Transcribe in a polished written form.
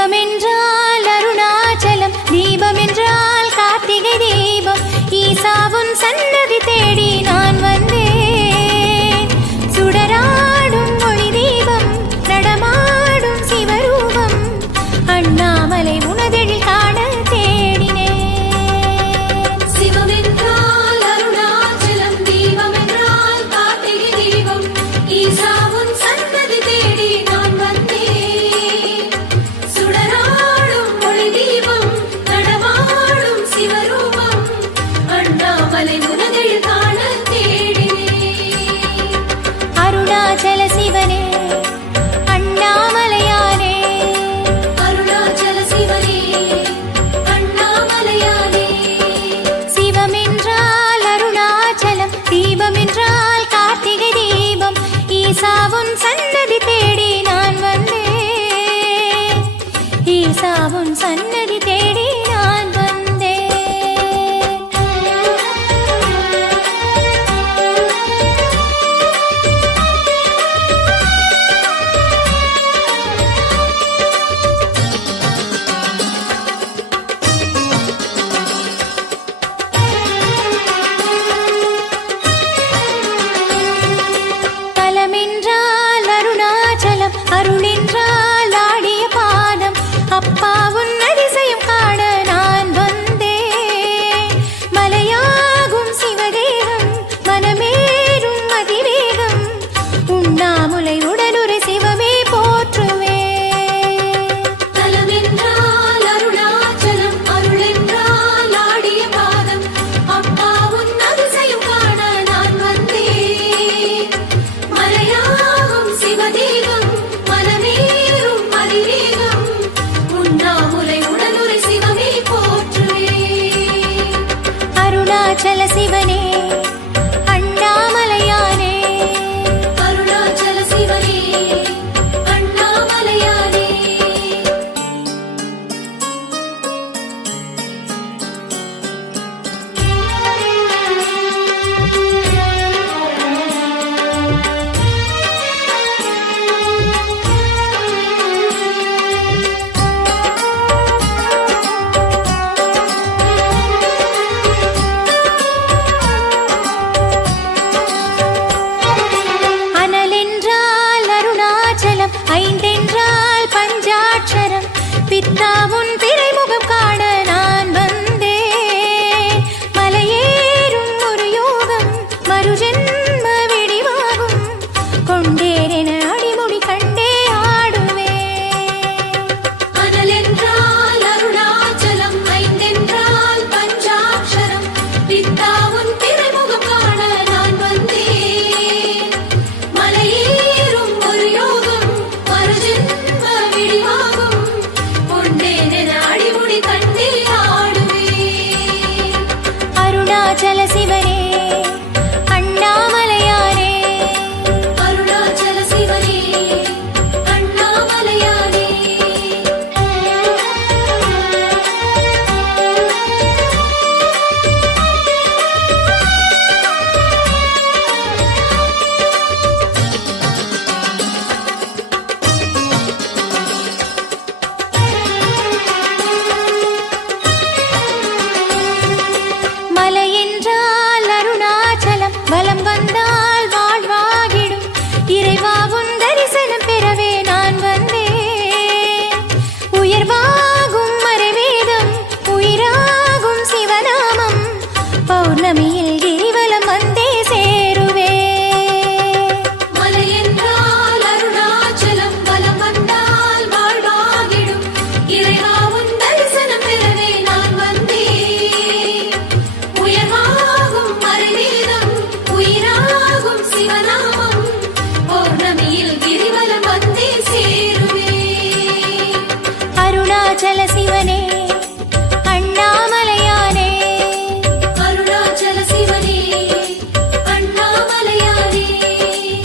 சிவமென்றால் அருணாச்சலம், தீபமென்றால் கார்த்திகை தீபம். ஈசாவுன் சன்னதி தேடி நான் வந்தேன். சுடராடும் ஒளி தீபம், நடமாடும் சிவரூபம், அண்ணாமலை உனதெழில் காண தேடினேன். சிவமென்றால் அருணாச்சலம், தீபமென்றால் கார்த்திகை தீபம். ஈசாவுன் சன்னதி தேடி நான் வந்தேன். சுடராடும் ஒளி தீபம், நடமாடும் சிவரூபம், அண்ணாமலை உனதெழில் காண தேடினேன். அருணாச்சல சிவனே, அண்ணாமலையானே. அருணாச்சல சிவனே, அண்ணாமலையானே. சிவமென்றால் அருணாச்சலம், தீபமென்றால் கார்த்திகை தீபம். ஈசாவுன் சன்னதி தேடி நான் வந்தேன். ஈசாவுன் சன்னதி தேடி நான் வந்தேன். தலமென்றால் அருணாச்சலம், அருளென்றால் ஆடிய பாதம். அப்பா உன் அதிசயம் காண நான் வந்தேன். மலையாகும் சிவதேகம், மனமேறும் அதிவேகம், உண்ணாமுலை உடலுரை சிவமே போற்றுவேன். தலமென்றால் அருணாச்சலம், அருளென்றால் ஆடிய பாதம். அப்பா உன் அதிசயம் காண நான் வந்தேன். மலையாகும் சிவதேகம், மனமேறும் அதிவேகம், உண்ணாமுலை உடலுரை சிவமே போற்றுவேன். அருணாச்சல சிவனே,